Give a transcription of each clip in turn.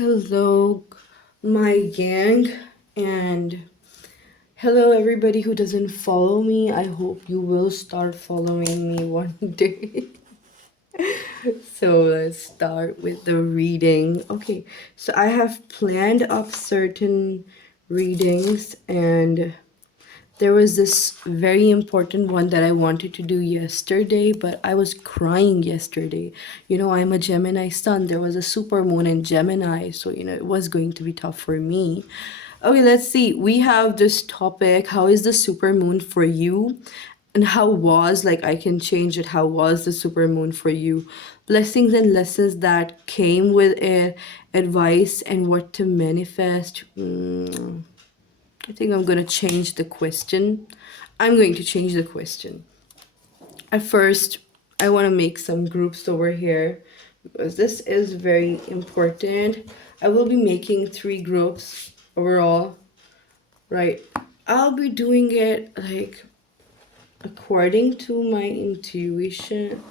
Hello, my gang, and hello, everybody who doesn't follow me. I hope you will start following me one day. So let's start with the reading. Okay, so I have planned up certain readings, and there was this very important one that I wanted to do yesterday, but I was crying yesterday. I'm a Gemini Sun. There was a super moon in Gemini, so it was going to be tough for me. Okay, let's see. We have this topic. How is the super moon for you? And I can change it. How was the super moon for you? Blessings and lessons that came with it, advice and what to manifest. I think I'm gonna change the question. I'm going to change the question. At first, I want to make some groups over here because this is very important. I will be making 3 groups overall, right? I'll be doing it like according to my intuition.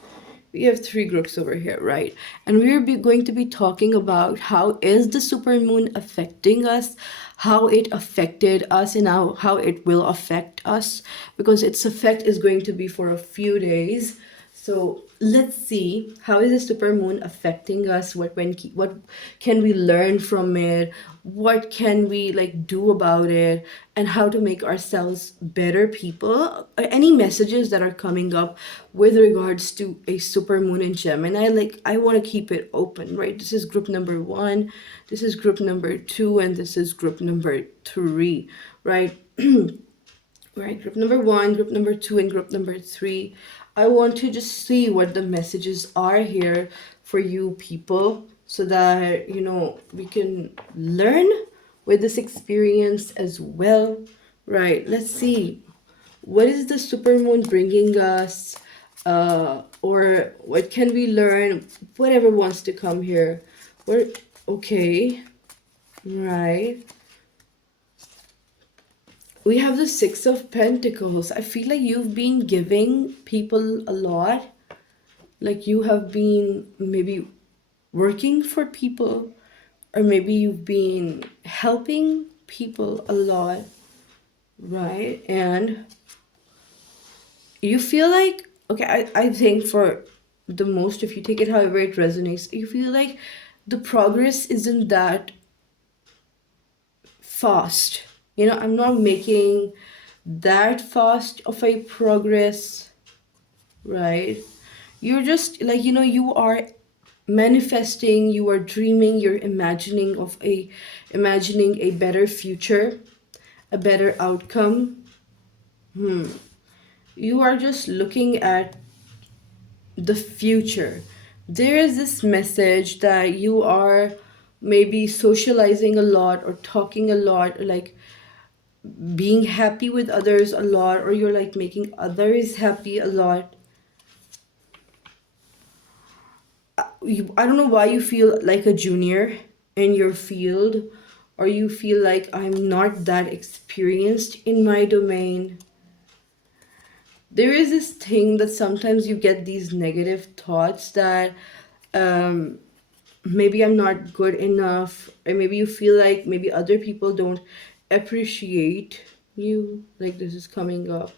We have 3 groups over here, right? And going to be talking about how is the supermoon affecting us, how it affected us, and how it will affect us, because its effect is going to be for a few days. So let's see, how is the supermoon affecting us? What can we learn from it? What can we do about it? And how to make ourselves better people? Any messages that are coming up with regards to a supermoon in Gemini? I want to keep it open, right? This is group number 1, this is group number 2, and this is group number 3, right? Right, group number 1, group number 2, and group number 3. I want to just see what the messages are here for you people, so that we can learn with this experience as well. Right, let's see, what is the supermoon bringing us, or what can we learn? Whatever wants to come here. Okay, right. We have the 6 of Pentacles. I feel like you've been giving people a lot. Like you have been maybe working for people, or maybe you've been helping people a lot, right? And you feel like, okay, I think for the most, if you take it however it resonates, you feel like the progress isn't that fast. I'm not making that fast of a progress, right? You're just you are manifesting, you are dreaming, you're imagining a better future, a better outcome. You are just looking at the future. There is this message that you are maybe socializing a lot, or talking a lot, or being happy with others a lot, or you're making others happy a lot. I don't know why you feel like a junior in your field, or you feel like I'm not that experienced in my domain. There is this thing that sometimes you get these negative thoughts that maybe I'm not good enough, or maybe you feel like maybe other people don't appreciate you. Like this is coming up.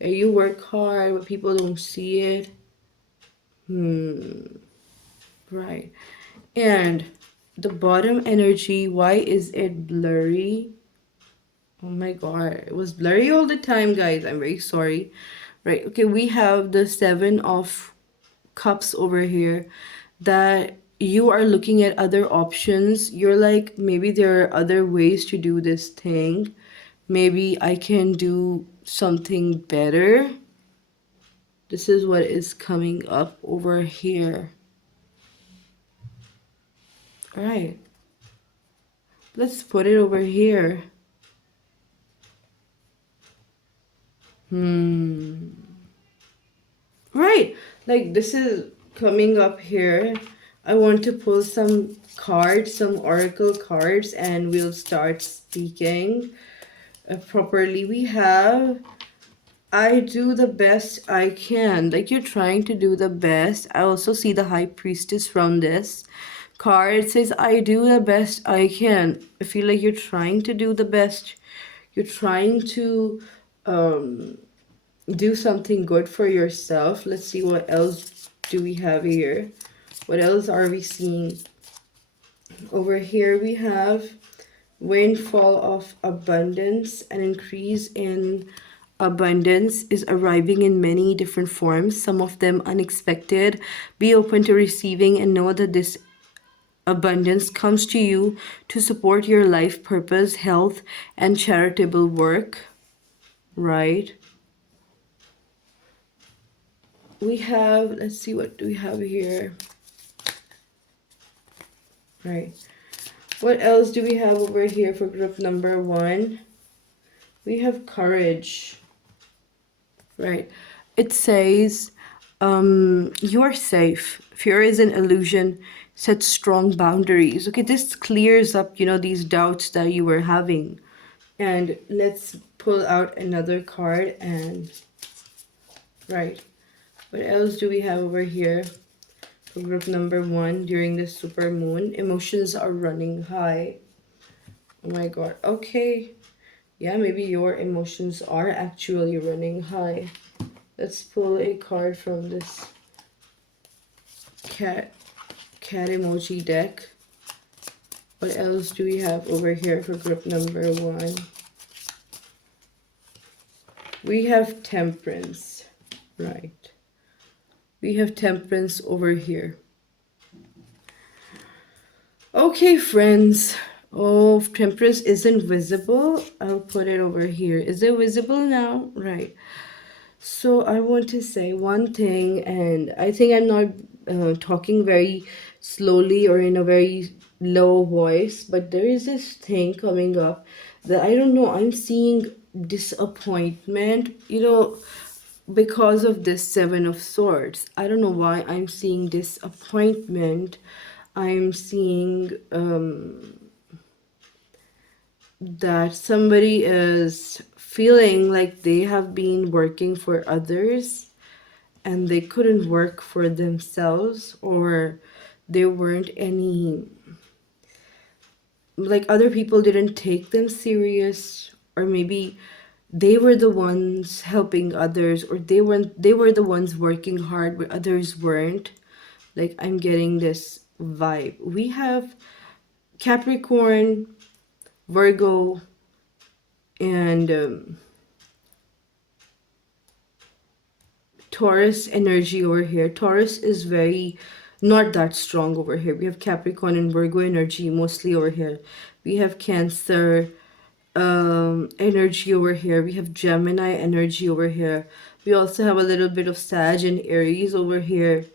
You work hard, but people don't see it. Right. And the bottom energy, why is it blurry? Oh my god, it was blurry all the time, guys. I'm very sorry. Right, okay, we have the 7 of Cups over here, that you are looking at other options. You're like, maybe there are other ways to do this thing. Maybe I can do something better. This is what is coming up over here. All right, let's put it over here. Right, this is coming up here. I want to pull some cards, some oracle cards, and we'll start speaking properly. We have, I do the best I can. You're trying to do the best. I also see the High Priestess from this card says, I do the best I can. I feel like you're trying to do the best. You're trying to do something good for yourself. Let's see what else do we have here. What else are we seeing? Over here we have windfall of abundance. An increase in abundance is arriving in many different forms, some of them unexpected. Be open to receiving and know that this abundance comes to you to support your life purpose, health, and charitable work, right? We have, let's see, what do we have here? Right. What else do we have over here for group number 1? We have courage, right? It says, you're safe. Fear is an illusion. Set strong boundaries. Okay, this clears up, these doubts that you were having. And let's pull out another card and, right. What else do we have over here? For group number 1, during the super moon, emotions are running high. Oh my god. Okay. Yeah, maybe your emotions are actually running high. Let's pull a card from this cat emoji deck. What else do we have over here for group number 1? We have temperance. Right. We have temperance over here. Okay, friends. Oh, temperance isn't visible. I'll put it over here. Is it visible now? Right. So I want to say one thing, and I think I'm not talking very slowly or in a very low voice, but there is this thing coming up that I don't know. I'm seeing disappointment, because of this Seven of Swords. I don't know why I'm seeing disappointment. I'm seeing that somebody is feeling like they have been working for others and they couldn't work for themselves, or there weren't any, like, other people didn't take them serious, or maybe they were the ones helping others, or they were the ones working hard where others weren't. Like, I'm getting this vibe. We have Capricorn, Virgo, and Taurus energy over here. Taurus is very not that strong over here. We have Capricorn and Virgo energy mostly over here. We have Cancer energy over here. We have Gemini energy over here. We also have a little bit of Sag and Aries over here.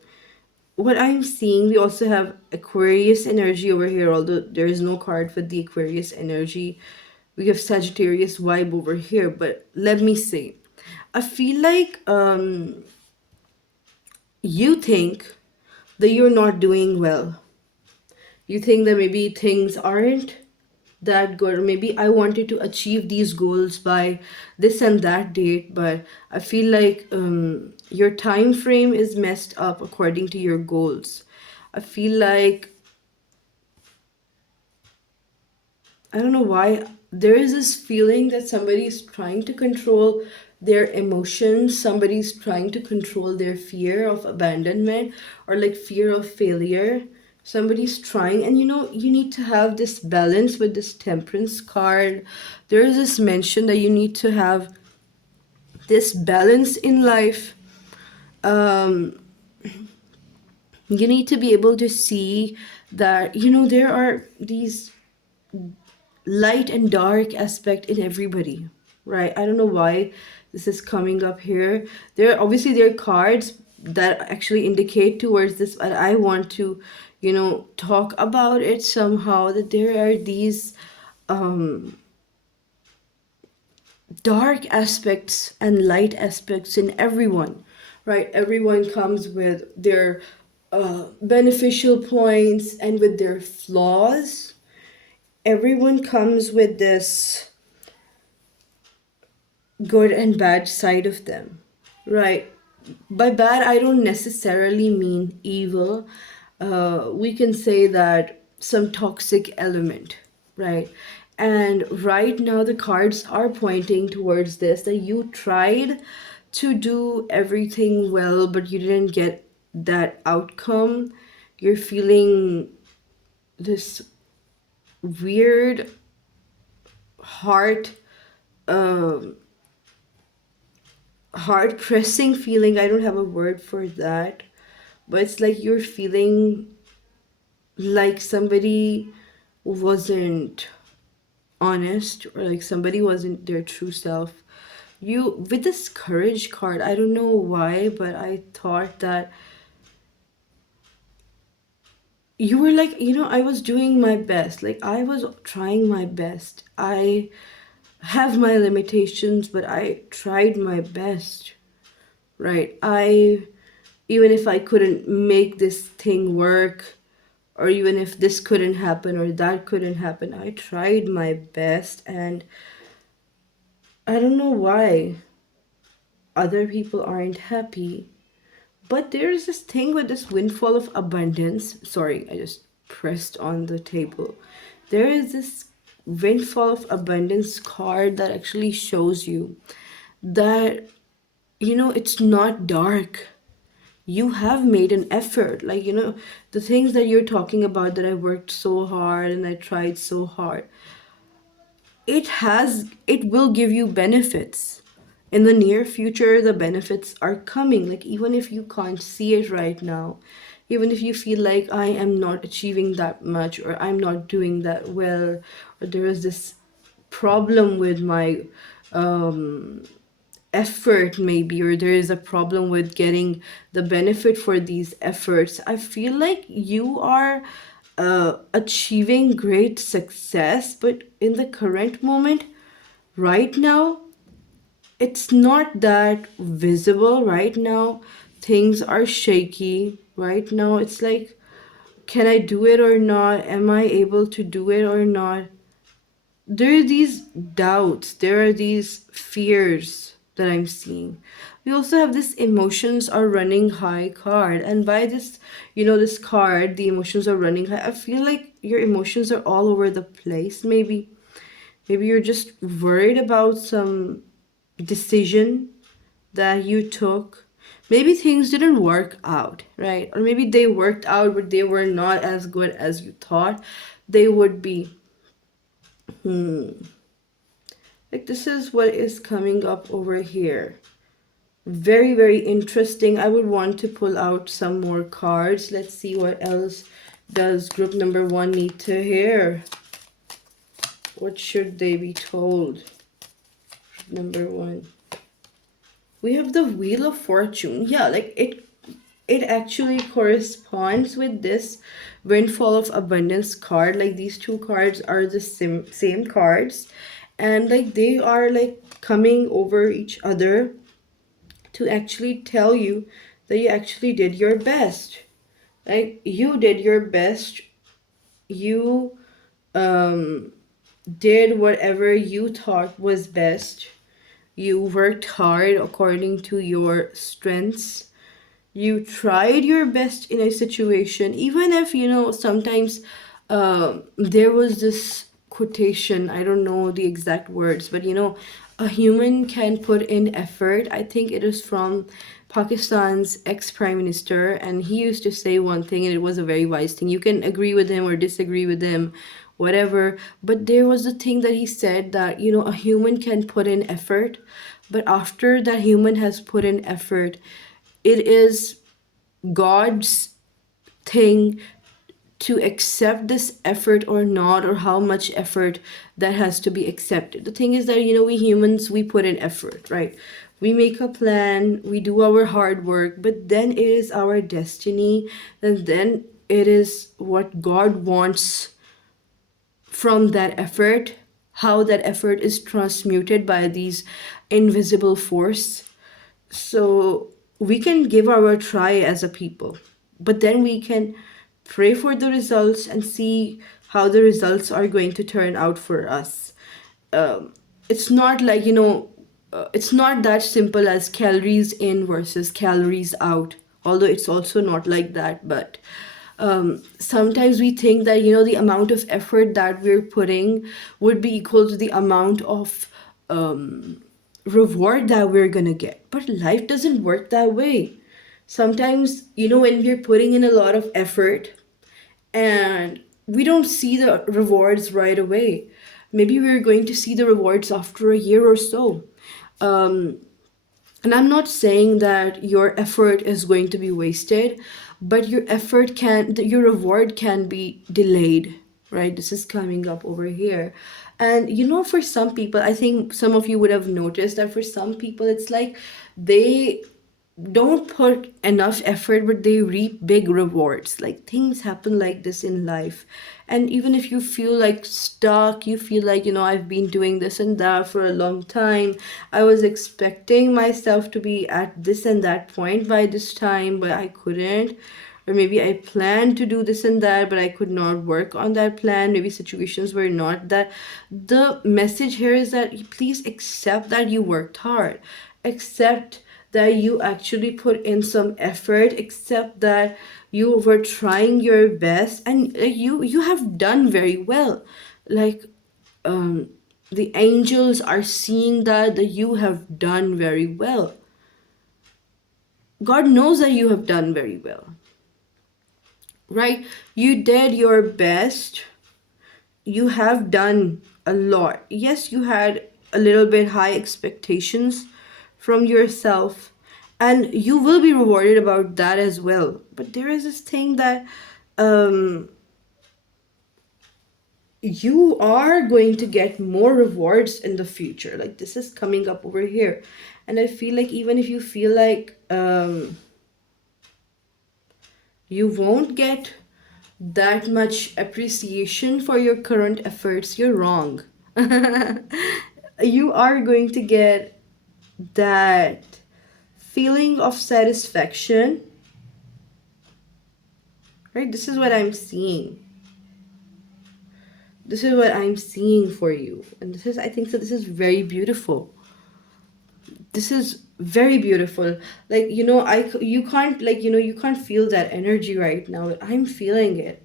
What I'm seeing, we also have Aquarius energy over here, although there is no card for the Aquarius energy. We have Sagittarius vibe over here, but let me see. I feel like you think that you're not doing well. You think that maybe things aren't that good, or maybe I wanted to achieve these goals by this and that date, but I feel like your time frame is messed up according to your goals. I feel like, I don't know why, there is this feeling that somebody is trying to control their emotions, somebody's trying to control their fear of abandonment or like fear of failure. Somebody's trying, and you need to have this balance with this temperance card. There is this mention that you need to have this balance in life. Um, you need to be able to see that, there are these light and dark aspect in everybody, right? I don't know why this is coming up here. There are cards that actually indicate towards this, but I want to talk about it somehow, that there are these dark aspects and light aspects in everyone, right? Everyone comes with their beneficial points and with their flaws. Everyone comes with this good and bad side of them, right? By bad, I don't necessarily mean evil. we can say that some toxic element, right? And right now the cards are pointing towards this, that you tried to do everything well but you didn't get that outcome. You're feeling this weird heart um heart pressing feeling. I don't have a word for that, but it's like you're feeling like somebody wasn't honest, or like somebody wasn't their true self. You, with this courage card, I don't know why, but I thought that you were like, I was doing my best, like I was trying my best. I have my limitations, but I tried my best, right? I, even if I couldn't make this thing work, or even if this couldn't happen or that couldn't happen, I tried my best. And I don't know why other people aren't happy. But there's this thing with this windfall of abundance. Sorry, I just pressed on the table. There is this windfall of abundance card that actually shows you that, it's not dark. You have made an effort. Like, the things that you're talking about, that I worked so hard and I tried so hard, it will give you benefits in the near future. The benefits are coming, like even if you can't see it right now, even if you feel like I am not achieving that much, or I'm not doing that well, or there is this problem with my um effort maybe, or there is a problem with getting the benefit for these efforts. I feel like you are achieving great success, but in the current moment, right now, it's not that visible. Right now, things are shaky. Right now, it's like, can I do it or not? Am I able to do it or not? There are these doubts, there are these fears that I'm seeing. We also have this emotions are running high card, and by this, this card, the emotions are running high. I feel like your emotions are all over the place. Maybe you're just worried about some decision that you took. Maybe things didn't work out, right? Or maybe they worked out, but they were not as good as you thought they would be. Like, this is what is coming up over here. Very, very interesting. I would want to pull out some more cards. Let's see what else does group number 1 need to hear. What should they be told? Number 1. We have the Wheel of Fortune. Yeah, like it actually corresponds with this Windfall of Abundance card. Like, these two cards are the same cards, and like they are like coming over each other to actually tell you that you actually did your best. Like, you did your best. You um did whatever you thought was best. You worked hard according to your strengths. You tried your best in a situation, even if, sometimes there was this quotation, I don't know the exact words, but a human can put in effort. I think it is from Pakistan's ex-prime minister, and he used to say one thing, and it was a very wise thing. You can agree with him or disagree with him, whatever, but there was a thing that he said, that a human can put in effort, but after that human has put in effort, it is God's thing to accept this effort or not, or how much effort that has to be accepted. The thing is that, we humans, we put in effort, right? We make a plan, we do our hard work, but then it is our destiny, and then it is what God wants from that effort, how that effort is transmuted by these invisible force. So we can give our try as a people, but then we can pray for the results and see how the results are going to turn out for us. It's not like, it's not that simple as calories in versus calories out, although it's also not like that. But Sometimes we think that, the amount of effort that we're putting would be equal to the amount of reward that we're gonna get. But life doesn't work that way. Sometimes, when we're putting in a lot of effort and we don't see the rewards right away, maybe we're going to see the rewards after a year or so. And I'm not saying that your effort is going to be wasted, but your reward can be delayed, right? This is coming up over here. And for some people, I think some of you would have noticed that for some people, it's like they don't put enough effort but they reap big rewards. Like, things happen like this in life, and even if you feel like stuck, you feel like, I've been doing this and that for a long time, I was expecting myself to be at this and that point by this time, but I couldn't. Or maybe I planned to do this and that, but I could not work on that plan. Maybe situations were not that. The message here is that please accept that you worked hard. Accept that you actually put in some effort. Accept that you were trying your best, and you have done very well. Like, the angels are seeing that you have done very well. God knows that you have done very well, right? You did your best. You have done a lot. Yes, you had a little bit high expectations from yourself, and you will be rewarded about that as well. But there is this thing that you are going to get more rewards in the future. Like, this is coming up over here. And I feel like even if you feel like you won't get that much appreciation for your current efforts, you're wrong. You are going to get that feeling of satisfaction, right? This is what I'm seeing. This is what I'm seeing for you. And I think that this is very beautiful. This is very beautiful. Like, you can't, like, you can't feel that energy right now. I'm feeling it.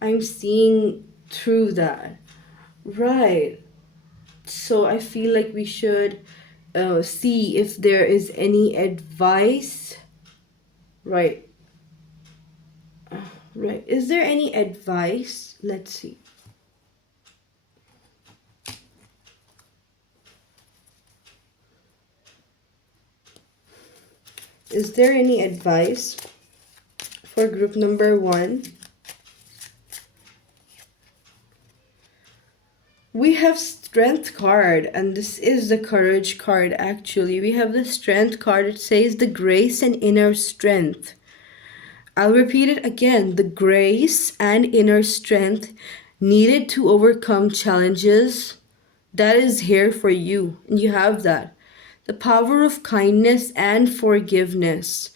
I'm seeing through that. Right. So I feel like we should see if there is any advice. Right. Right. Is there any advice? Let's see. Is there any advice for group number 1? We have Strength card, and this is the Courage card actually. We have the Strength card. It says the grace and inner strength. I'll repeat it again. The grace and inner strength needed to overcome challenges, that is here for you. And you have that. The power of kindness and forgiveness.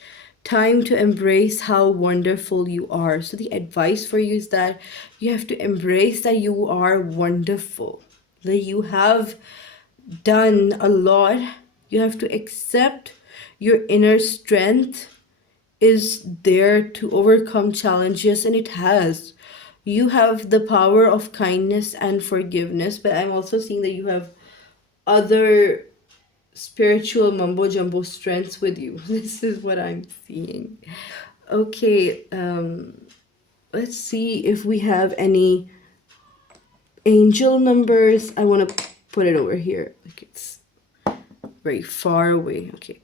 Time to embrace how wonderful you are. So the advice for you is that you have to embrace that you are wonderful. That you have done a lot. You have to accept your inner strength is there to overcome challenges, and it has. You have the power of kindness and forgiveness, but I'm also seeing that you have other spiritual mumbo jumbo strengths with you. This is what I'm seeing. Okay, let's see if we have any angel numbers. I want to put it over here. Like, it's very far away. Okay,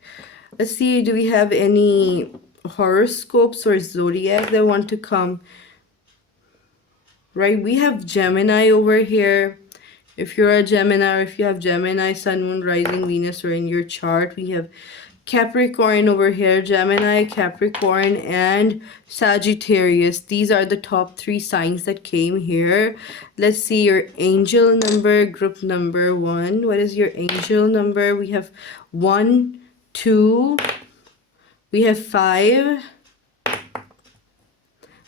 let's see. Do we have any horoscopes or zodiac that want to come? Right, we have Gemini over here. If you're a Gemini, or if you have Gemini, Sun, Moon, Rising, Venus, or in your chart, we have Capricorn over here. Gemini, Capricorn, and Sagittarius. These are the top 3 signs that came here. Let's see your angel number, group number 1. What is your angel number? We have 1, 2, we have 5.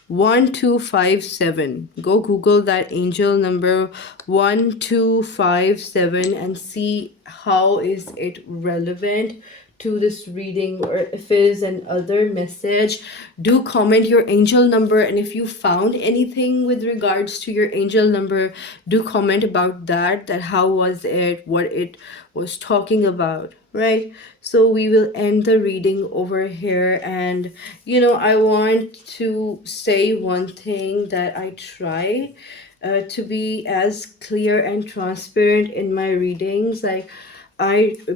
1257. Go Google that angel number 1257 and see how is it relevant to this reading, or if it is an other message, do comment your angel number. And if you found anything with regards to your angel number, do comment about that how was it, what it was talking about, right? So we will end the reading over here. And I want to say one thing, that I try to be as clear and transparent in my readings. Like,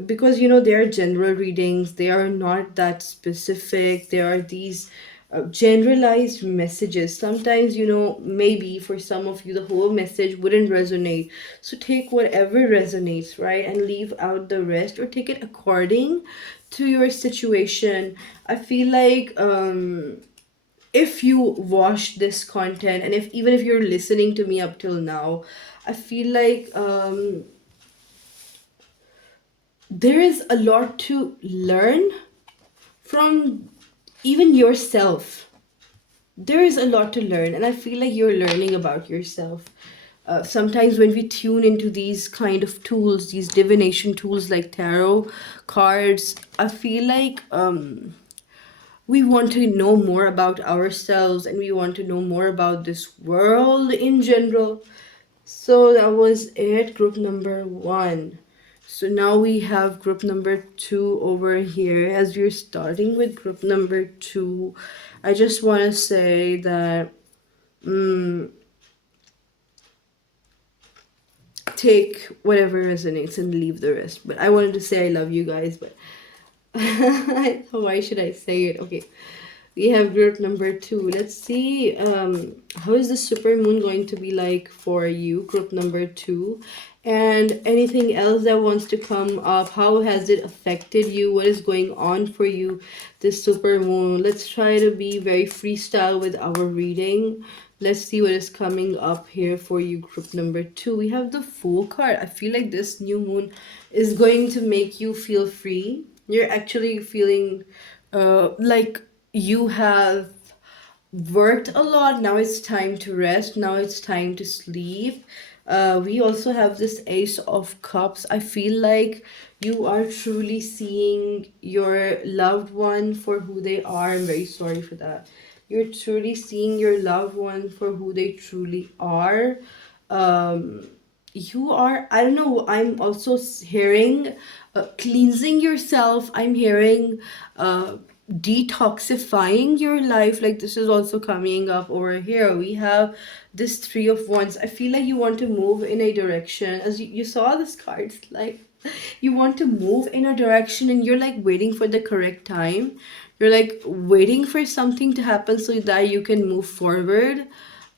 because they are general readings, they are not that specific. There are these generalized messages. Sometimes, maybe for some of you, the whole message wouldn't resonate. So take whatever resonates, right? And leave out the rest, or take it according to your situation. I feel like, if you watch this content, and if even if you're listening to me up till now, I feel like, there is a lot to learn from even yourself. There is a lot to learn, and I feel like you're learning about yourself. Sometimes when we tune into these kind of tools, these divination tools like tarot cards, I feel like, we want to know more about ourselves, and we want to know more about this world in general. So that was it, group number one. So now we have group number two over here. As we're starting with group number two, I just want to say that, take whatever resonates and leave the rest. But I wanted to say I love you guys, but why should I say it? Okay. We have group number two. Let's see, how is the super moon going to be like for you, group number two? And anything else that wants to come up, how has it affected you? What is going on for you this super moon? Let's try to be very freestyle with our reading. Let's see what is coming up here for you, group number two. We have the Fool card. I feel like this new moon is going to make you feel free. You're actually feeling like you have worked a lot. Now it's time to rest. Now it's time to sleep. We also have this Ace of Cups. I feel like you are truly seeing your loved one for who they are. I'm very sorry for that. You're truly seeing your loved one for who they truly are. You are, I don't know, I'm also hearing cleansing yourself. I'm hearing detoxifying your life. Like, this is also coming up over here. We have this Three of Wands. I feel like you want to move in a direction. As you saw this card, like, you want to move in a direction, and you're like waiting for the correct time. You're like waiting for something to happen so that you can move forward.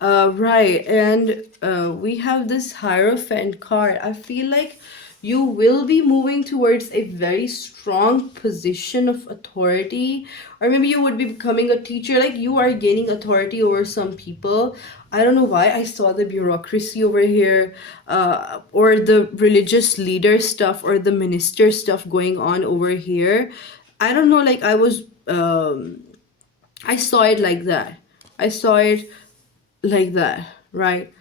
Right, and we have this Hierophant card. I feel like you will be moving towards a very strong position of authority, or maybe you would be becoming a teacher. Like, you are gaining authority over some people. I don't know why I saw the bureaucracy over here, or the religious leader stuff, or the minister stuff going on over here. I don't know, like, I saw it like that. I saw it like that, right?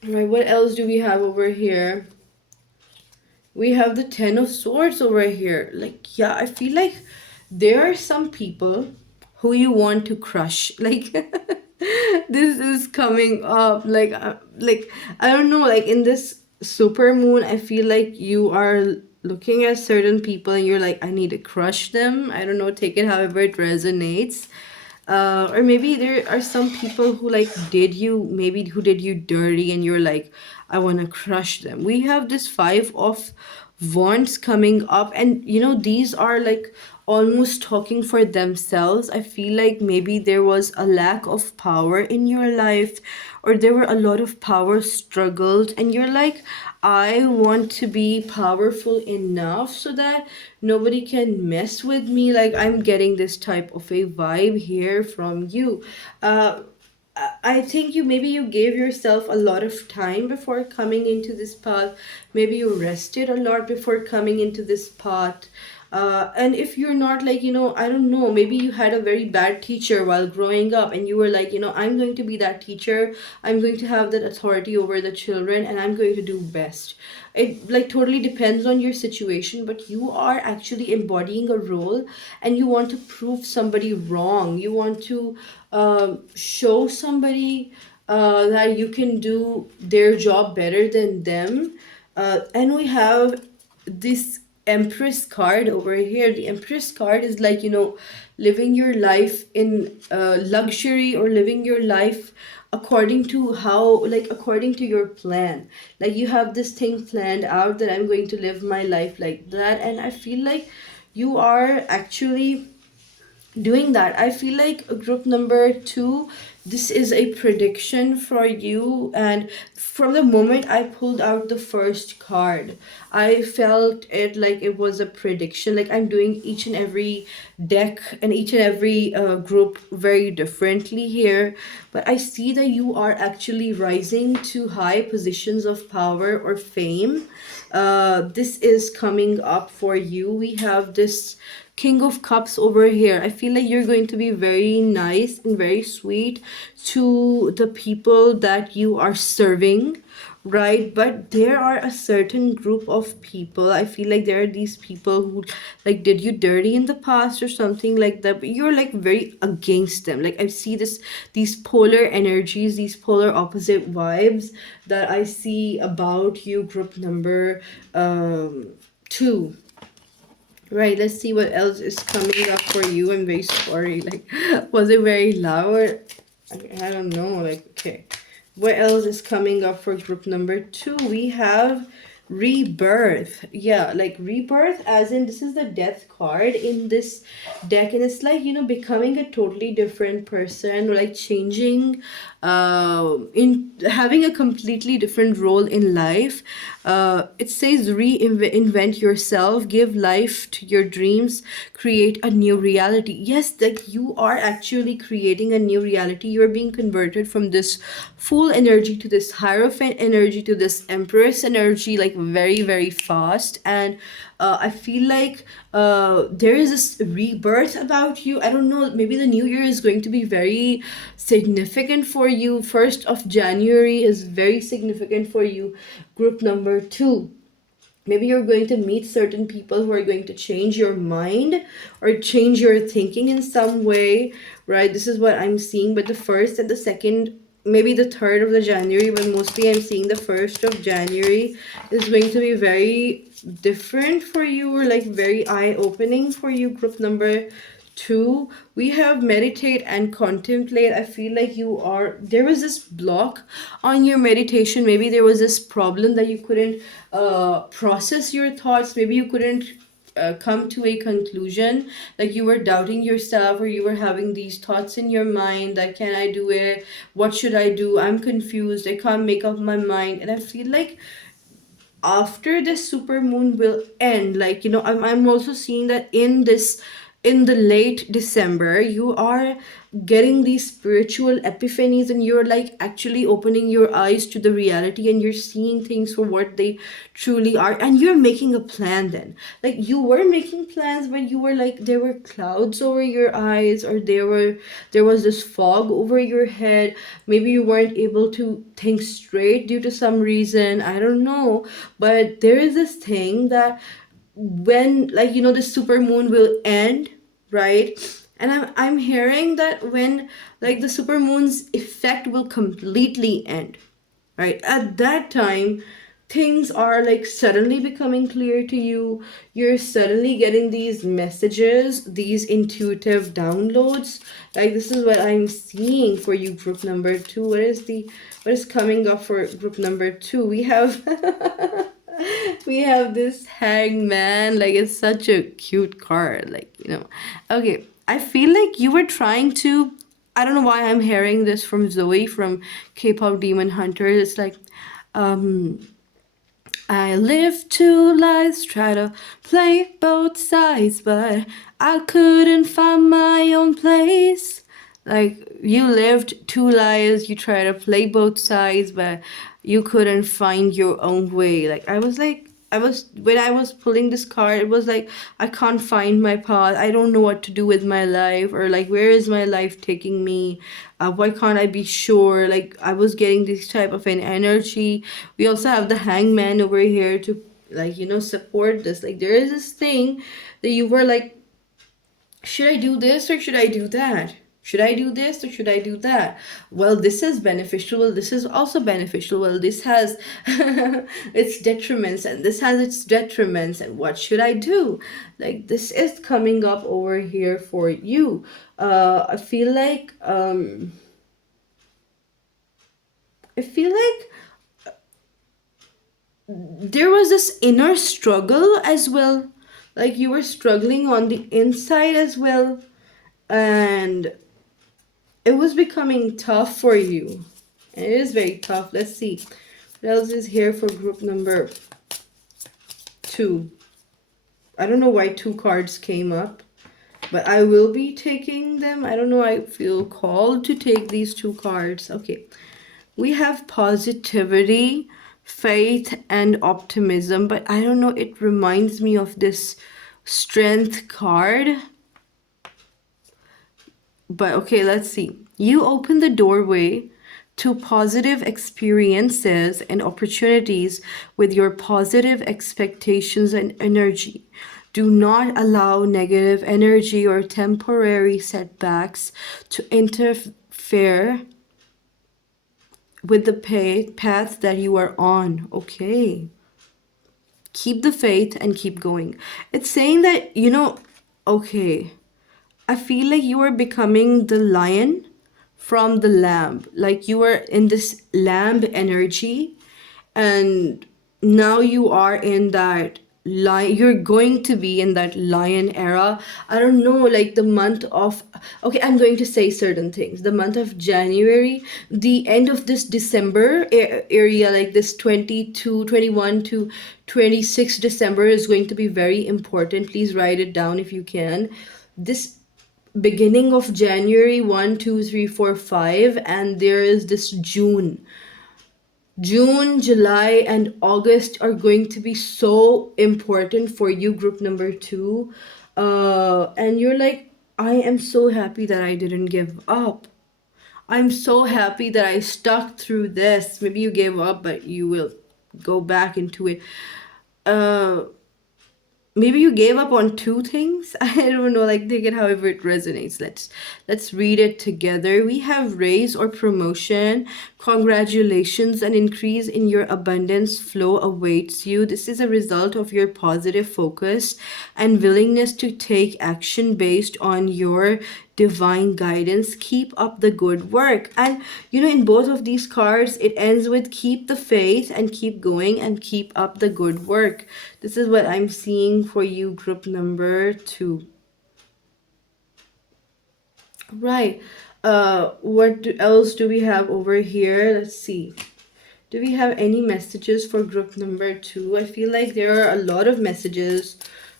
Right, what else do we have over here? We have the Ten of Swords over here. Like, yeah, I feel like there are some people who you want to crush. Like, this is coming up. Like, I don't know, like, in this super moon, I feel like you are looking at certain people and you're like, I need to crush them. I don't know, take it however it resonates. Or maybe there are some people who like did you, maybe who did you dirty, and you're like, I want to crush them. We have this Five of Wands coming up, and these are like almost talking for themselves. I feel like maybe there was a lack of power in your life, or there were a lot of power struggles, and you're like, I want to be powerful enough so that nobody can mess with me. Like, I'm getting this type of a vibe here from you. I think you gave yourself a lot of time before coming into this path. Maybe you rested a lot before coming into this path. And if you're not like, I don't know, maybe you had a very bad teacher while growing up and you were like, I'm going to be that teacher, I'm going to have that authority over the children, and I'm going to do best. It like totally depends on your situation, but you are actually embodying a role, and you want to prove somebody wrong. You want to show somebody that you can do their job better than them. And we have this Empress card over here. The Empress card is like, living your life in luxury, or living your life according to how, like, according to your plan. Like, you have this thing planned out that I'm going to live my life like that, and I feel like you are actually doing that. I feel like group number two, this is a prediction for you. And from the moment I pulled out the first card, I felt it like it was a prediction. Like, I'm doing each and every deck and each and every group very differently here. But I see that you are actually rising to high positions of power or fame. This is coming up for you. We have this King of Cups over here. I feel like you're going to be very nice and very sweet to the people that you are serving, right? But there are a certain group of people. I feel like there are these people who like did you dirty in the past or something like that, but you're like very against them. Like, I see these polar energies, these polar opposite vibes that I see about you, group number two. Right, let's see what else is coming up for you. I'm very sorry. Like, was it very loud? I don't know. Like, okay. What else is coming up for group number two? We have rebirth. Yeah, like rebirth, as in this is the death card in this deck, and it's like, becoming a totally different person, or like changing, in having a completely different role in life. It says reinvent yourself, give life to your dreams, create a new reality. Yes, that you are actually creating a new reality. You're being converted from this Fool energy to this Hierophant energy to this Empress energy, like very, very fast. And I feel like there is this rebirth about you. I don't know, maybe the new year is going to be very significant for you. 1st of January is very significant for you, group number two. Maybe you're going to meet certain people who are going to change your mind or change your thinking in some way, right? This is what I'm seeing. But the 1st and the 2nd, maybe the 3rd of the January, but mostly I'm seeing the 1st of January is going to be very different for you, or like very eye-opening for you, group number two. We have meditate and contemplate. I feel like there was this block on your meditation. Maybe there was this problem that you couldn't process your thoughts. Maybe you couldn't come to a conclusion. Like, you were doubting yourself, or you were having these thoughts in your mind that, can I do it? What should I do? I'm confused. I can't make up my mind. And I feel like after this super moon will end, like, I'm also seeing that in the late December, you are getting these spiritual epiphanies, and you're like actually opening your eyes to the reality, and you're seeing things for what they truly are, and you're making a plan. Then, like, you were making plans, but you were like, there were clouds over your eyes, or there was this fog over your head. Maybe you weren't able to think straight due to some reason, I don't know. But there is this thing that when, like, the super moon will end, right? And I'm hearing that when, like, the super moon's effect will completely end, right? At that time, things are like suddenly becoming clear to you. You're suddenly getting these messages, these intuitive downloads. Like, this is what I'm seeing for you, group number two. What is coming up for group number two? We have we have this hangman. Like, it's such a cute card, like, okay. I feel like you were trying to, I don't know why I'm hearing this from Zoe from K-pop Demon Hunters. It's like, um I live two lives, try to play both sides, but I couldn't find my own place. Like, you lived two lives, you try to play both sides, but you couldn't find your own way. Like, I was like, when I was pulling this card, it was like I can't find my path. I don't know what to do with my life, or like where is my life taking me? Why can't I be sure? Like I was getting this type of an energy. We also have the Hangman over here to like support this. Like there is this thing that you were like, should I do this or should I do that? Should I do this or should I do that? Well, this is beneficial. Well, this is also beneficial. Well, this has its detriments and this has its detriments. And what should I do? Like this is coming up over here for you. I feel like there was this inner struggle as well. Like you were struggling on the inside as well. And it was becoming tough for you. And it is very tough. Let's see. What else is here for group number 2? I don't know why 2 cards came up. But I will be taking them. I don't know. I feel called to take these 2 cards. Okay. We have positivity, faith, and optimism. But I don't know. It reminds me of this strength card. But okay, let's see. You open the doorway to positive experiences and opportunities with your positive expectations and energy. Do not allow negative energy or temporary setbacks to interfere with the path that you are on. Okay. Keep the faith and keep going. It's saying that, okay, I feel like you are becoming the lion from the lamb. Like you are in this lamb energy, and now you are in that lion. You're going to be in that lion era. I don't know, like the month of. Okay, I'm going to say certain things. The month of January, the end of this December area, like this 22, 21 to 26 December is going to be very important. Please write it down if you can. This beginning of January 1, 2, 3, 4, 5, and there is this June, July, and August are going to be so important for you, group number 2. And you're like, I am so happy that I didn't give up. I'm so happy that I stuck through this. Maybe you gave up, but you will go back into it. Maybe you gave up on 2 things. I don't know, like take it however it resonates. Let's read it together. We have raise or promotion. Congratulations, an increase in your abundance flow awaits you. This is a result of your positive focus and willingness to take action based on your divine guidance. Keep up the good work. And in both of these cards, it ends with keep the faith and keep going and keep up the good work. This is what I'm seeing for you, group number 2. Right. Else do we have over here? Let's see. Do we have any messages for group number 2? I feel like there are a lot of messages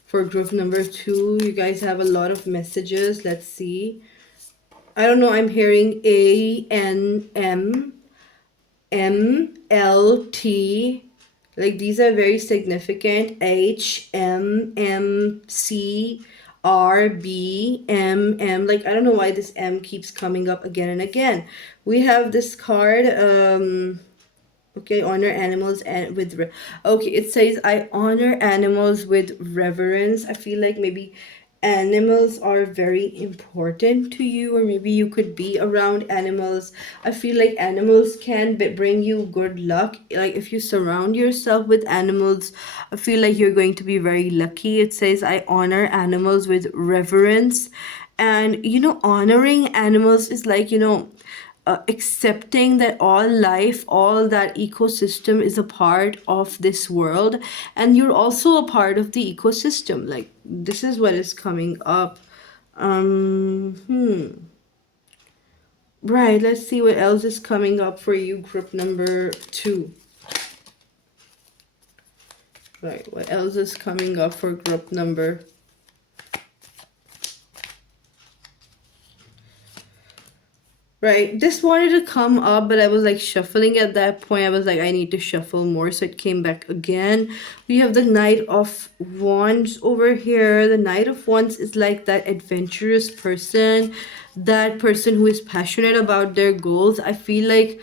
for group number 2. You guys have a lot of messages. Let's see. I don't know. I'm hearing ANMMLT. Like these are very significant. HMMCRBMM. Like I don't know why this M keeps coming up again and again. We have this card. Okay, honor animals and with okay, it says I honor animals with reverence. I feel like maybe animals are very important to you, or maybe you could be around animals. I feel like animals can bring you good luck. Like if you surround yourself with animals, I feel like you're going to be very lucky. It says I honor animals with reverence. And honoring animals is like accepting that all life, all that ecosystem is a part of this world, and you're also a part of the ecosystem. Like this is what is coming up. Right, let's see what else is coming up for you, group number 2. Right, what else is coming up for group number Right. This wanted to come up, but I was like shuffling at that point. I was like, I need to shuffle more. So it came back again. We have the Knight of Wands over here. The Knight of Wands is like that adventurous person, that person who is passionate about their goals. I feel like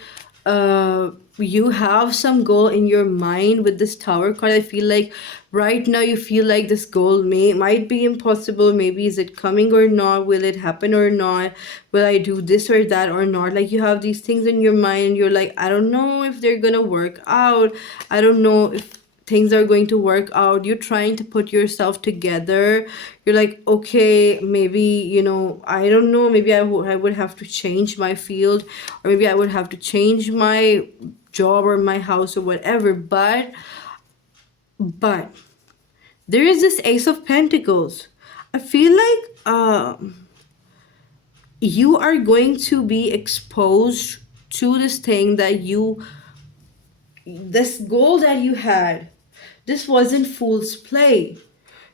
you have some goal in your mind with this Tower card. I feel like right now you feel like this goal might be impossible. Maybe is it coming or not? Will it happen or not? Will I do this or that or not? Like you have these things in your mind and you're like, I don't know if they're gonna work out. I don't know if things are going to work out. You're trying to put yourself together. You're like, okay, maybe, I don't know, maybe I would have to change my field, or maybe I would have to change my job or my house or whatever. But there is this Ace of Pentacles. I feel like you are going to be exposed to this thing that this goal that you had. This wasn't fool's play.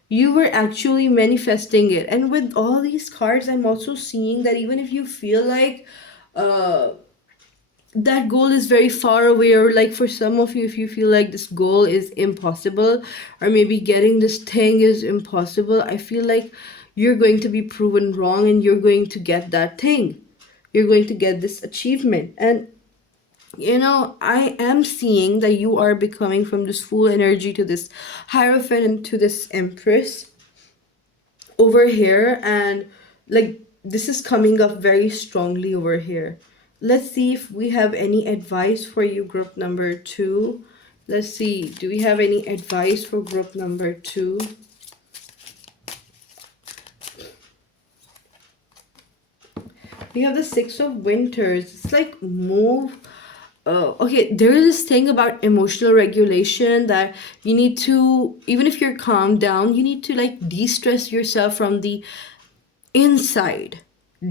You were actually manifesting it. And with all these cards, I'm also seeing that even if you feel like uh that goal is very far away, or like for some of you, if you feel like this goal is impossible, or maybe getting this thing is impossible, I feel like you're going to be proven wrong and you're going to get that thing. You're going to get this achievement. And I am seeing that you are becoming from this Fool energy to this Hierophant and to this Empress over here. And like this is coming up very strongly over here. Let's see if we have any advice for you, group number 2. Let's see, do we have any advice for group number 2? We have the Six of Winters. It's like move. Okay, there is this thing about emotional regulation that you need to, even if you're calmed down, you need to like de-stress yourself from the inside.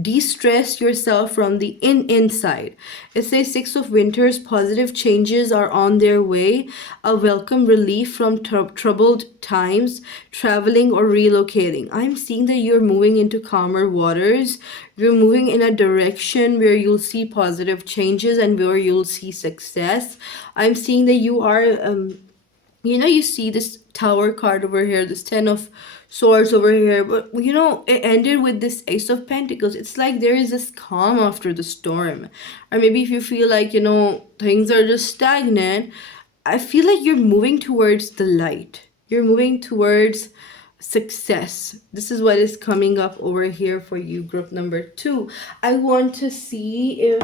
De-stress yourself from the inside. It says Six of Winters, positive changes are on their way, a welcome relief from troubled times, traveling or relocating. I'm seeing that you're moving into calmer waters. You're moving in a direction where you'll see positive changes and where you'll see success. I'm seeing that you are you see this Tower card over here, this Ten of Swords over here, but it ended with this Ace of Pentacles. It's like there is this calm after the storm. Or maybe if you feel like things are just stagnant, I feel like you're moving towards the light. You're moving towards success. This is what is coming up over here for you, group number 2. I want to see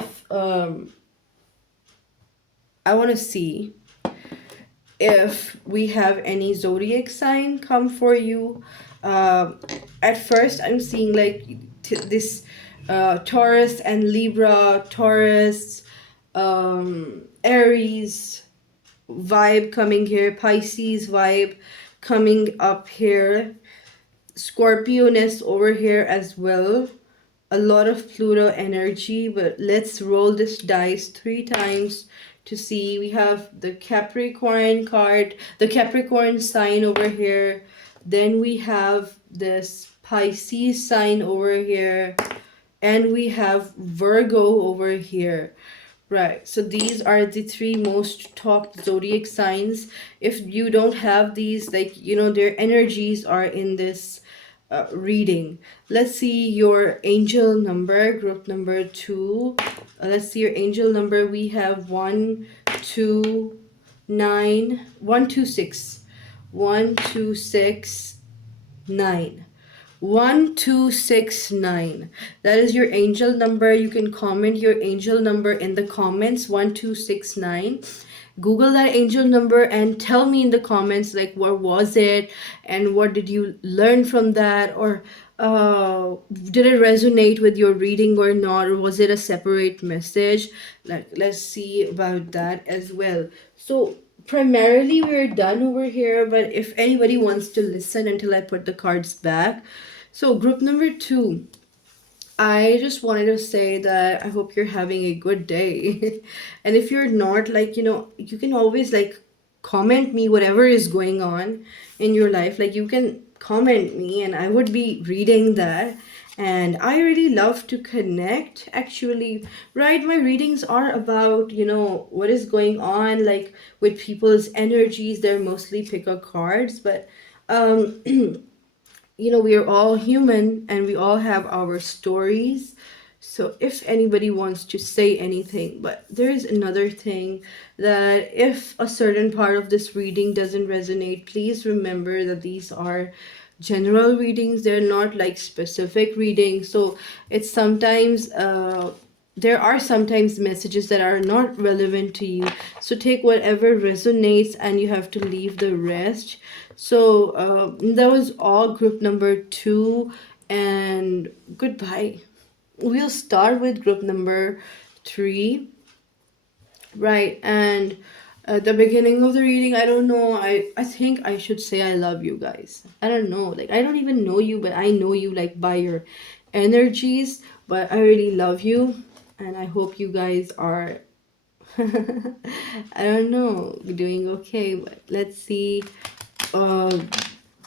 if we have any zodiac sign come for you. At first I'm seeing like this Taurus and Libra, Taurus, Aries vibe coming here, Pisces vibe coming up here, Scorpio-ness over here as well. A lot of Pluto energy, but let's roll this dice 3 times to see. We have the Capricorn card, the Capricorn sign over here. Then we have this Pisces sign over here. And we have Virgo over here. Right, so these are the 3 most top zodiac signs. If you don't have these, like, their energies are in this reading. Let's see your angel number, group number 2. Let's see your angel number. We have 1, 2, 9, 1, 2, 6. 1, 2, 6, 9. 1269. That is your angel number. You can comment your angel number in the comments. 1269. Google that angel number and tell me in the comments like what was it and what did you learn from that, or did it resonate with your reading or not, or was it a separate message? Like, let's see about that as well. So primarily we're done over here, but if anybody wants to listen until I put the cards back. So group number 2, I just wanted to say that I hope you're having a good day. And if you're not, like, you can always like comment me whatever is going on in your life. Like you can comment me and I would be reading that. And I really love to connect, actually. Right, my readings are about, what is going on, like, with people's energies. They're mostly pick a cards, but um we are all human and we all have our stories. So if anybody wants to say anything, but there is another thing, that if a certain part of this reading doesn't resonate, please remember that these are general readings. They're not like specific readings. So it's sometimes there are sometimes messages that are not relevant to you. So take whatever resonates and you have to leave the rest. So that was all group number 2, and goodbye. We'll start with group number 3. Right, and at the beginning of the reading, I don't know, I think I should say I love you guys. I don't know, like, I don't even know you, but I know you, like, by your energies. But I really love you, and I hope you guys are, I don't know, doing okay. But let's see uh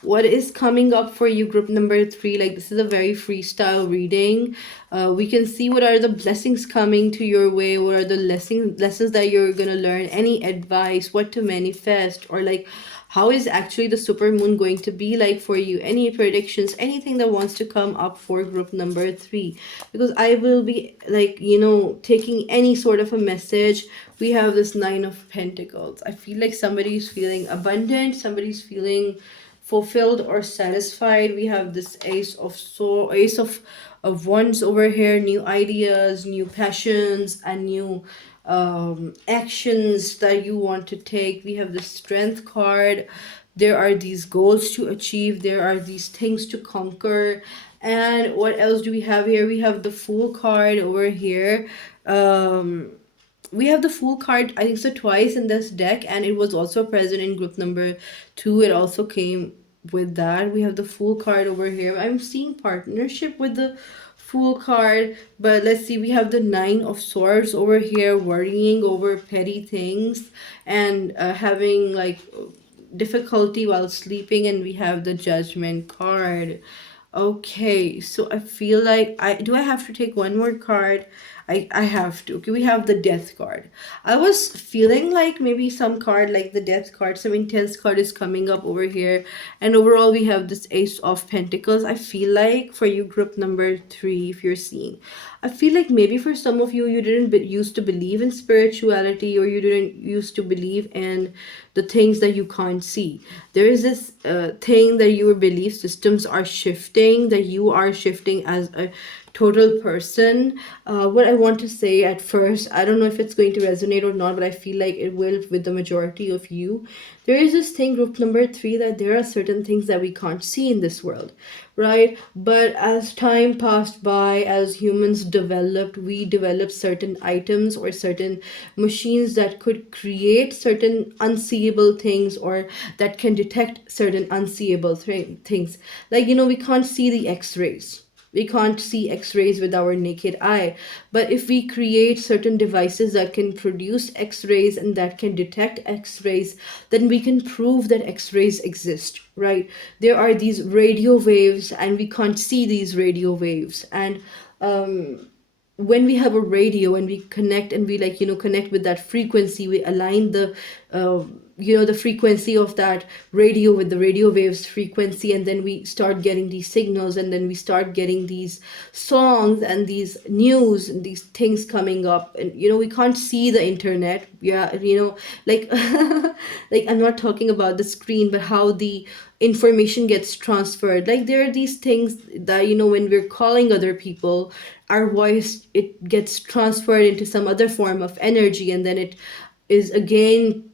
what is coming up for you, group number 3. Like, this is a very freestyle reading. We can see what are the blessings coming to your way, what are the lessons that you're gonna learn, any advice, what to manifest, or like how is actually the super moon going to be like for you, any predictions, anything that wants to come up for group number 3. Because I will be, like, taking any sort of a message. We have this 9 of Pentacles. I feel like somebody's feeling abundant, somebody's feeling fulfilled or satisfied. We have this ace of wands over here, new ideas, new passions, and new actions that you want to take. We have the strength card. There are these goals to achieve, there are these things to conquer. And what else do we have here? We have the Fool card over here. We have the Fool card, I think so, twice in this deck, and it was also present in group number 2. It also came with that. We have the Fool card over here. I'm seeing partnership with the Fool card, but let's see. We have the 9 of Swords over here, worrying over petty things and having like difficulty while sleeping. And we have the Judgment card. Okay, so I feel like I have to take one more card. I have to. Okay, we have the Death card. I was feeling like maybe some card like the Death card, some intense card is coming up over here. And overall we have this Ace of Pentacles. I feel like for you, group number 3, if you're seeing, I feel like maybe for some of you, you didn't used to believe in spirituality, or you didn't used to believe in the things that you can't see. There is this thing that your belief systems are shifting, that you are shifting as a total person. What I want to say at first, I don't know if it's going to resonate or not, but I feel like it will with the majority of you. There is this thing, group number 3, that there are certain things that we can't see in this world, right? But as time passed by, as humans developed, we developed certain items or certain machines that could create certain unseeable things, or that can detect certain unseeable things. Like, we can't see the x-rays. We can't see x-rays with our naked eye. But if we create certain devices that can produce x-rays and that can detect x-rays, then we can prove that x-rays exist, right? There are these radio waves and we can't see these radio waves. And when we have a radio and we connect, and we, like, connect with that frequency, we align the the frequency of that radio with the radio waves frequency, and then we start getting these signals, and then we start getting these songs and these news and these things coming up. And we can't see the internet. Yeah, like like, I'm not talking about the screen, but how the information gets transferred. Like, there are these things that, when we're calling other people, our voice, it gets transferred into some other form of energy, and then it is again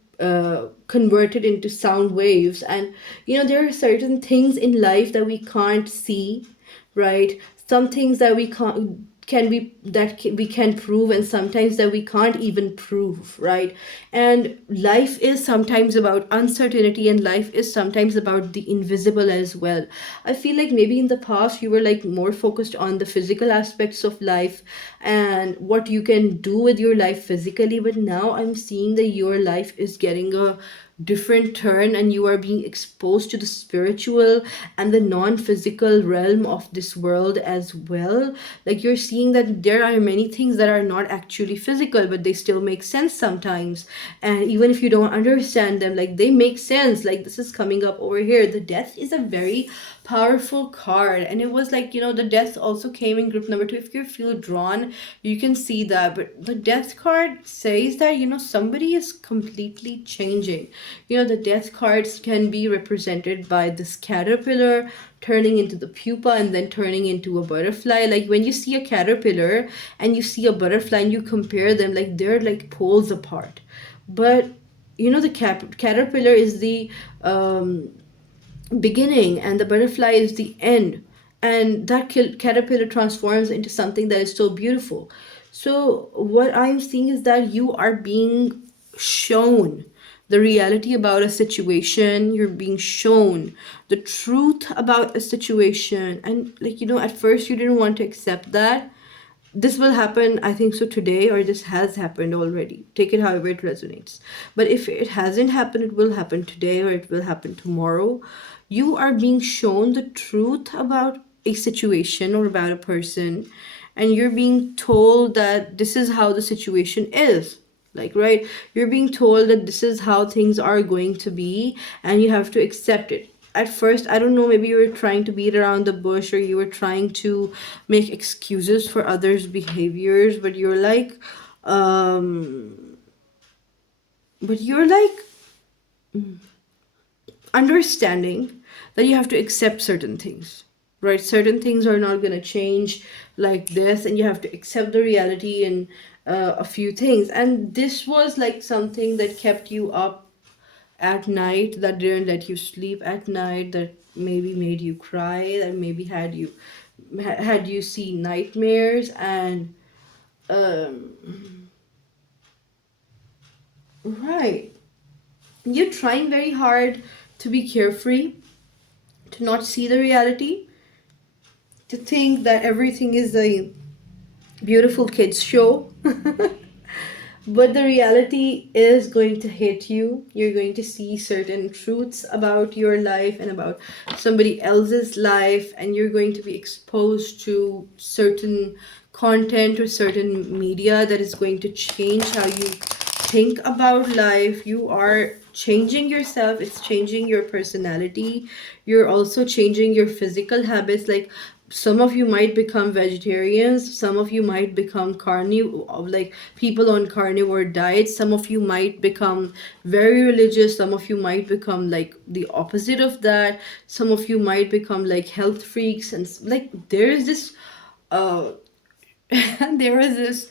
converted into sound waves. And there are certain things in life that we can't see, right? Some things that we can't can we that we can prove, and sometimes that we can't even prove, right? And life is sometimes about uncertainty, and life is sometimes about the invisible as well. I feel like maybe in the past you were like more focused on the physical aspects of life, and what you can do with your life physically. But now I'm seeing that your life is getting a different turn, and you are being exposed to the spiritual and the non-physical realm of this world as well. Like, you're seeing that there are many things that are not actually physical, but they still make sense sometimes. And even if you don't understand them, like, they make sense. Like, this is coming up over here. The death is a very powerful card, and it was like, the death also came in group number 2. If you feel drawn, you can see that. But the death card says that, somebody is completely changing. The death cards can be represented by this caterpillar turning into the pupa and then turning into a butterfly. Like, when you see a caterpillar and you see a butterfly and you compare them, like, they're like poles apart. But the caterpillar is the beginning and the butterfly is the end, and that caterpillar transforms into something that is so beautiful. So what I'm seeing is that you are being shown the reality about a situation. You're being shown the truth about a situation, and, like, at first you didn't want to accept that. This will happen, I think so, today, or this has happened already. Take it however it resonates. But if it hasn't happened, it will happen today, or it will happen tomorrow. You are being shown the truth about a situation or about a person, and you're being told that this is how the situation is. Like, right? You're being told that this is how things are going to be, and you have to accept it. At first, I don't know, maybe you were trying to beat around the bush, or you were trying to make excuses for others' behaviors, but um you're like understanding that you have to accept certain things, right? Certain things are not going to change like this, and you have to accept the reality in a few things. And this was like something that kept you up at night, that didn't let you sleep at night, that maybe made you cry, that maybe had you see nightmares. And right, you're trying very hard to be carefree, to not see the reality, to think that everything is a beautiful kids show. But the reality is going to hit you. You're going to see certain truths about your life and about somebody else's life, and you're going to be exposed to certain content or certain media that is going to change how you think about life. You are changing yourself, it's changing your personality. You're also changing your physical habits. Like, some of you might become vegetarians, some of you might become carnivore, like people on carnivore diets. Some of you might become very religious, some of you might become like the opposite of that. Some of you might become like health freaks, and like there is this uh there is this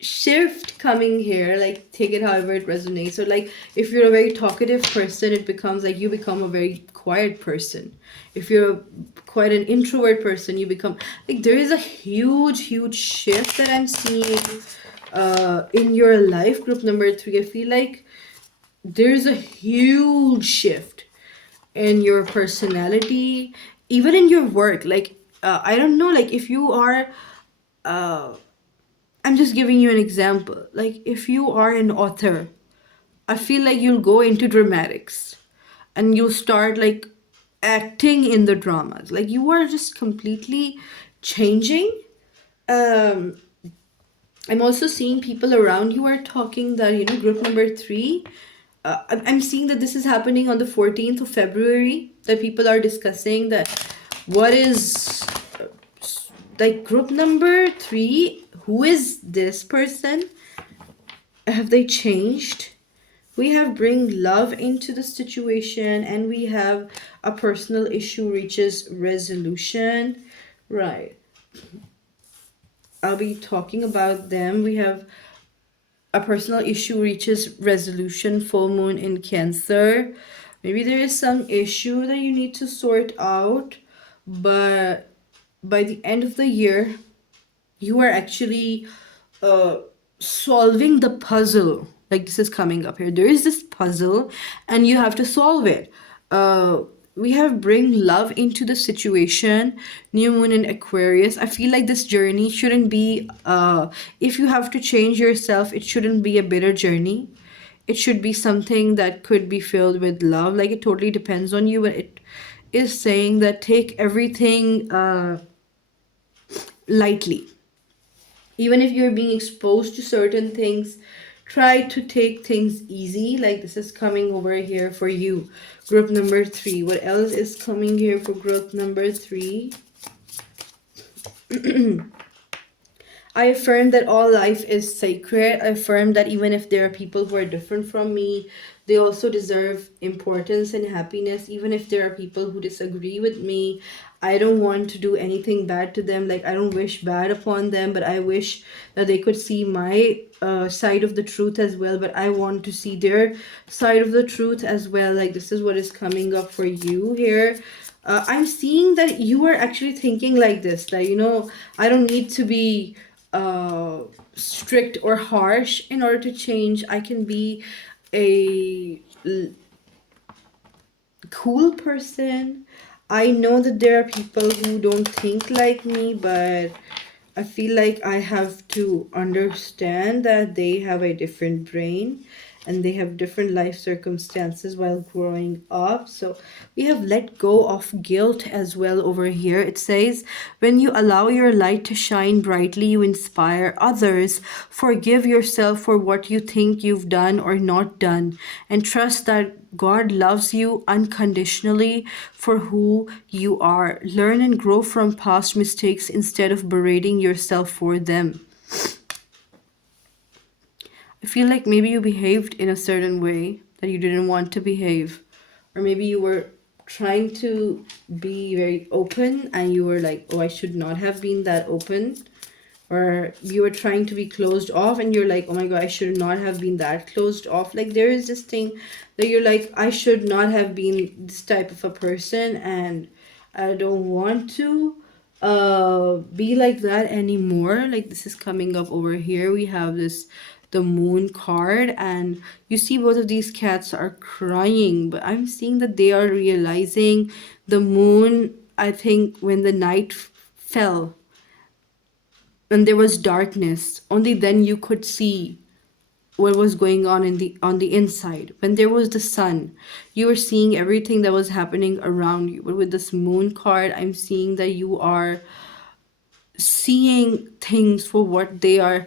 shift coming here. Like, take it however it resonates. So, like, if you're a very talkative person, it becomes like you become a very quiet person. If you're quite an introvert person, you become like, there is a huge shift that I'm seeing in your life, group number 3. I feel like there's a huge shift in your personality, even in your work. Like, I don't know, like, if you are uh I'm just giving you an example. Like, if you are an author, I feel like you'll go into dramatics and you'll start like acting in the dramas. Like, you are just completely changing. Um, I'm also seeing people around you are talking that, group number 3. I'm seeing that this is happening on the 14th of February, that people are discussing that what is like group number 3, who is this person? Have they changed? We have bring love into the situation, and we have a personal issue reaches resolution. Right. I'll be talking about them. We have a personal issue reaches resolution, full moon in Cancer. Maybe there is some issue that you need to sort out, but by the end of the year, you are actually uh solving the puzzle. Like, this is coming up here, there is this puzzle and you have to solve it. uh we have bring love into the situation. New moon in Aquarius. I feel like this journey shouldn't be if you have to change yourself, it shouldn't be a bitter journey. It should be something that could be filled with love. Like, it totally depends on you, but it is saying that take everything lightly. Even if you're being exposed to certain things, try to take things easy. Like, this is coming over here for you, group number 3. What else is coming here for group number 3? I affirm that all life is sacred. I affirm that even if there are people who are different from me, they also deserve importance and happiness. Even if there are people who disagree with me, I don't want to do anything bad to them. Like, I don't wish bad upon them, but I wish that they could see my side of the truth as well. But I want to see their side of the truth as well. Like, this is what is coming up for you here. I'm seeing that you are actually thinking like this, that, I don't need to be uh strict or harsh in order to change. I can be a cool person. I know that there are people who don't think like me, but I feel like I have to understand that they have a different brain and they have different life circumstances while growing up. So we have let go of guilt as well over here. It says, when you allow your light to shine brightly, you inspire others. Forgive yourself for what you think you've done or not done, and trust that God loves you unconditionally for who you are. Learn and grow from past mistakes instead of berating yourself for them. I feel like maybe you behaved in a certain way that you didn't want to behave. Or maybe you were trying to be very open and you were like, oh, I should not have been that open. Or you were trying to be closed off and you're like, oh my god, I should not have been that closed off. Like, there is this thing that you're like, I should not have been this type of a person, and I don't want to be like that anymore. Like, this is coming up over here. We have the moon card, and you see both of these cats are crying, but I'm seeing that they are realizing the moon, I think, when the night fell and there was darkness, only then you could see what was going on on the inside. When there was the sun, you were seeing everything that was happening around you. But with this moon card, I'm seeing that you are seeing things for what they are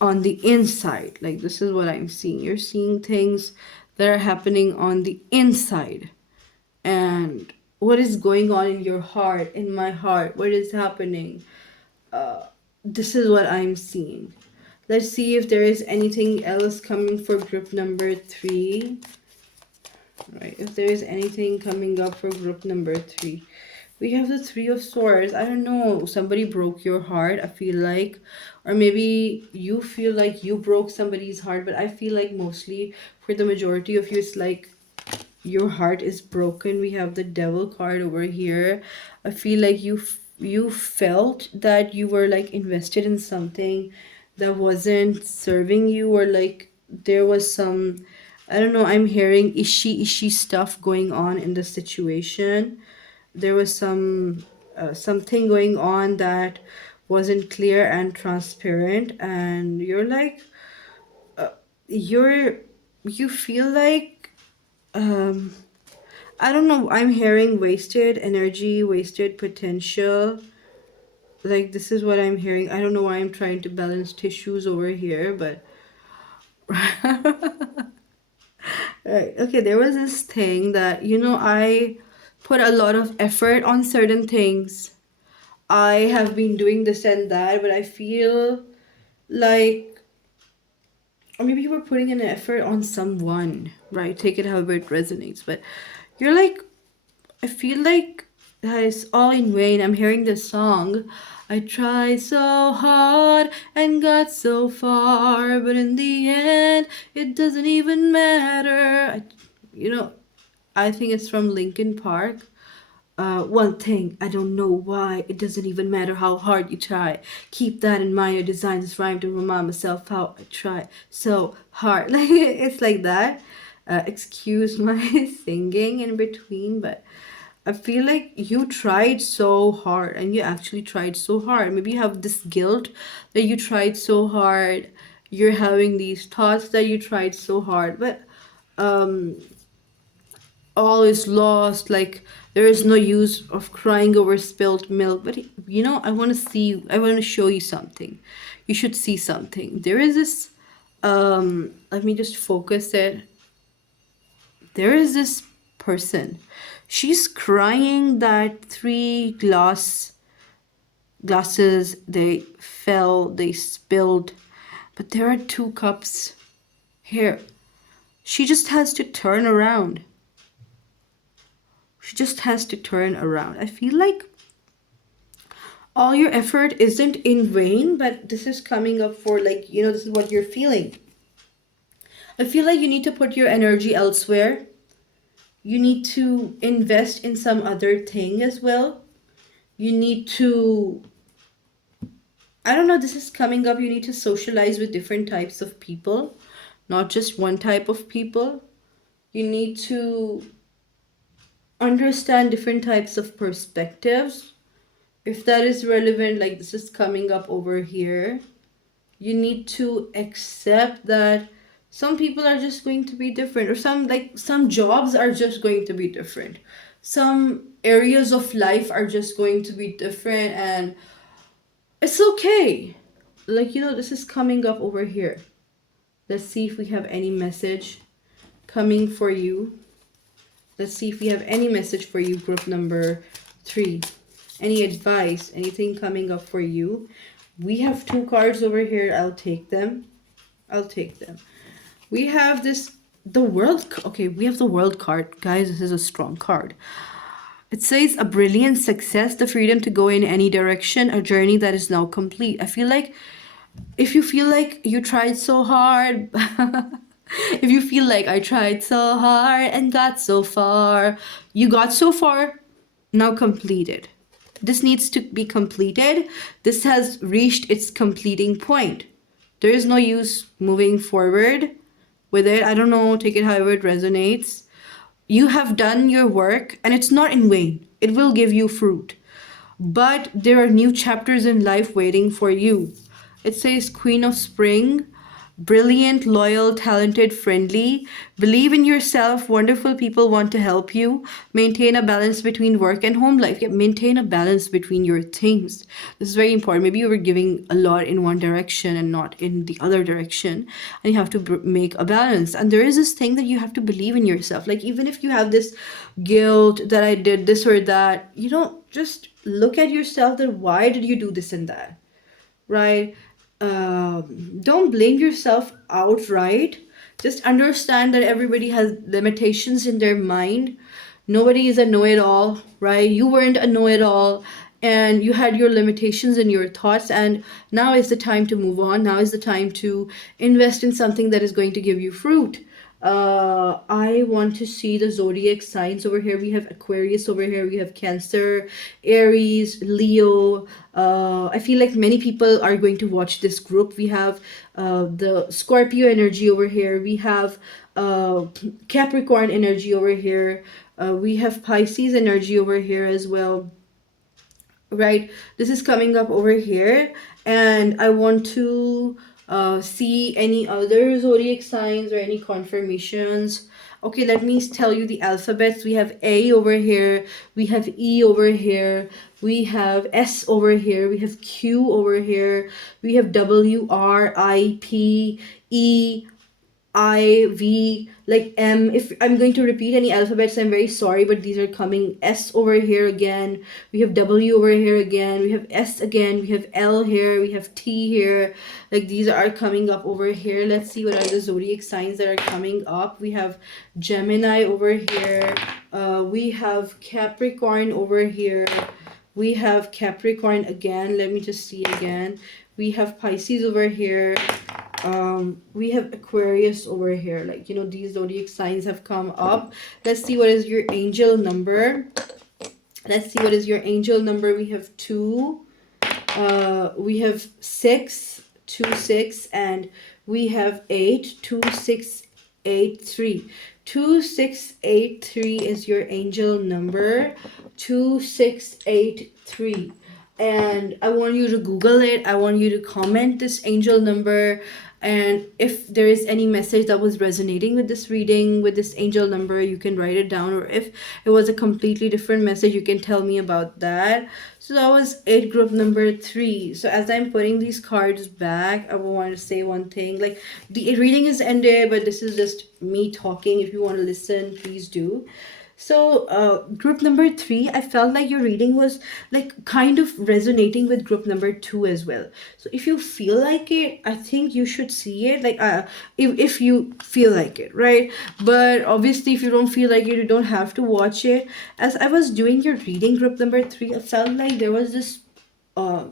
on the inside. Like, this is what I'm seeing. You're seeing things that are happening on the inside, and what is going on in your heart, in my heart, what is happening. This is what I'm seeing. Let's see if there is anything else coming for group number 3. Right, if there is anything coming up for group number 3. We have the 3 of Swords. I don't know, somebody broke your heart, I feel like. Or maybe you feel like you broke somebody's heart, but I feel like mostly for the majority of you, it's like your heart is broken. We have the Devil card over here. I feel like you felt that you were like invested in something that wasn't serving you, or like there was some, I don't know, I'm hearing ishy stuff going on in the situation. There was something going on that wasn't clear and transparent, and you're like you feel like I don't know, I'm hearing wasted energy, wasted potential. Like, this is what I'm hearing. I don't know why I'm trying to balance tissues over here, but right. Okay, there was this thing that, I put a lot of effort on certain things. I have been doing this and that, but I feel like, or maybe you were putting an effort on someone, right? Take it however it resonates, but you're like, I feel like that is all in vain. I'm hearing this song. I tried so hard and got so far, but in the end, it doesn't even matter. I think it's from Linkin Park. One thing, I don't know why. It doesn't even matter how hard you try. Keep that in mind. Your design is rhyme to remind myself how I try so hard. Like, it's like that. Excuse my singing in between, but I feel like you tried so hard, and you actually tried so hard. Maybe you have this guilt that you tried so hard. You're having these thoughts that you tried so hard, but um all is lost, like there is no use of crying over spilled milk. But I want to see, I want to show you something. You should see something. There is this, let me just focus it. There is this person. She's crying that glasses, they fell, they spilled, but there are two cups here. She just has to turn around. She just has to turn around. I feel like all your effort isn't in vain, but this is coming up for, like, this is what you're feeling. I feel like you need to put your energy elsewhere. You need to invest in some other thing as well. You need to, I don't know, this is coming up. You need to socialize with different types of people, not just one type of people. You need to understand different types of perspectives. If that is relevant, like this is coming up over here, you need to accept that some people are just going to be different, or some jobs are just going to be different. Some areas of life are just going to be different, and it's okay. Like, this is coming up over here. Let's see if we have any message coming for you. Let's see if we have any message for you, group number 3. Any advice, anything coming up for you? We have 2 cards over here. I'll take them. We have the world. Okay, we have the world card. Guys, this is a strong card. It says a brilliant success, the freedom to go in any direction, a journey that is now complete. I feel like if you feel like you tried so hard, if you feel like I tried so hard and got so far, you got so far, now completed. This needs to be completed. This has reached its completing point. There is no use moving forward with it. I don't know, take it however it resonates. You have done your work, and it's not in vain. It will give you fruit. But there are new chapters in life waiting for you. It says Queen of Spring, brilliant, loyal, talented, friendly. Believe in yourself. Wonderful people want to help you. Maintain a balance between work and home life. Yeah, maintain a balance between your things. This is very important. Maybe you were giving a lot in one direction and not in the other direction, and you have to make a balance. And there is this thing that you have to believe in yourself. Like, even if you have this guilt that I did this or that, just look at yourself, that why did you do this and that, right? Don't blame yourself outright. Just understand that everybody has limitations in their mind. Nobody is a know-it-all, right? You weren't a know-it-all, and you had your limitations in your thoughts, and now is the time to move on. Now is the time to invest in something that is going to give you fruit. I want to see the zodiac signs over here. We have Aquarius over here. We have Cancer, Aries, Leo. I feel like many people are going to watch this group. We have the Scorpio energy over here. We have Capricorn energy over here. We have Pisces energy over here as well. Right, this is coming up over here, and I want to see any other zodiac signs or any confirmations. Okay, let me tell you the alphabets. We have A over here, we have E over here, we have S over here, we have Q over here, we have W, R, I, P, E, I, V, like M. If I'm going to repeat any alphabets, I'm very sorry, but these are coming. S over here again. We have W over here again. We have S again. We have L here. We have T here. Like, these are coming up over here. Let's see what are the zodiac signs that are coming up. We have Gemini over here. We have Capricorn over here. We have Capricorn again. Let me just see again. We have Pisces over here. We have Aquarius over here. Like, these zodiac signs have come up. Let's see what is your angel number. Let's see what is your angel number. We have 2. We have 6, 2, 6, and we have 8, 2, 6, 8, 3. 2683 is your angel number. 2683. And I want you to Google it. I want you to comment this angel number. And if there is any message that was resonating with this reading, with this angel number, you can write it down. Or if it was a completely different message, you can tell me about that. So that was it, group number 3. So as I'm putting these cards back, I want to say one thing. Like, the reading is ended, but this is just me talking. If you want to listen, please do. So, group number 3, I felt like your reading was like kind of resonating with group number 2 as well. So, if you feel like it, I think you should see it. Like, if you feel like it, right? But obviously, if you don't feel like it, you don't have to watch it. As I was doing your reading, group number 3, I felt like there was this uh,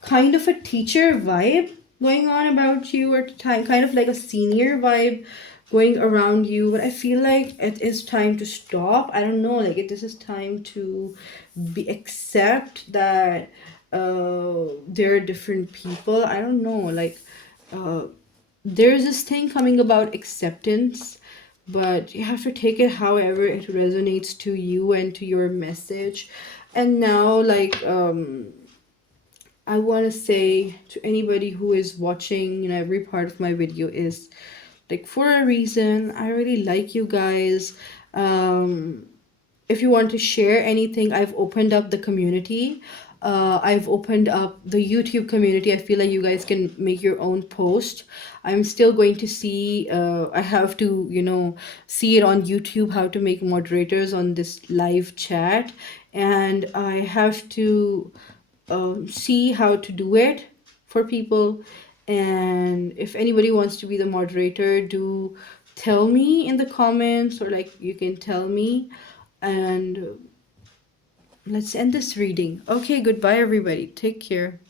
kind of a teacher vibe going on about you, or time kind of like a senior vibe going around you. But I feel like it is time to stop. I don't know, like this is time to be accept that there are different people. I don't know, like uh there's this thing coming about acceptance, but you have to take it however it resonates to you and to your message. And now, like, I want to say to anybody who is watching, every part of my video is like for a reason. I really like you guys. If you want to share anything, I've opened up the community. I've opened up the YouTube community. I feel like you guys can make your own post. I'm still going to see, I have to, see it on YouTube how to make moderators on this live chat. And I have to see how to do it for people. And if anybody wants to be the moderator, do tell me in the comments, or like you can tell me. And let's end this reading. Okay, goodbye everybody. Take care.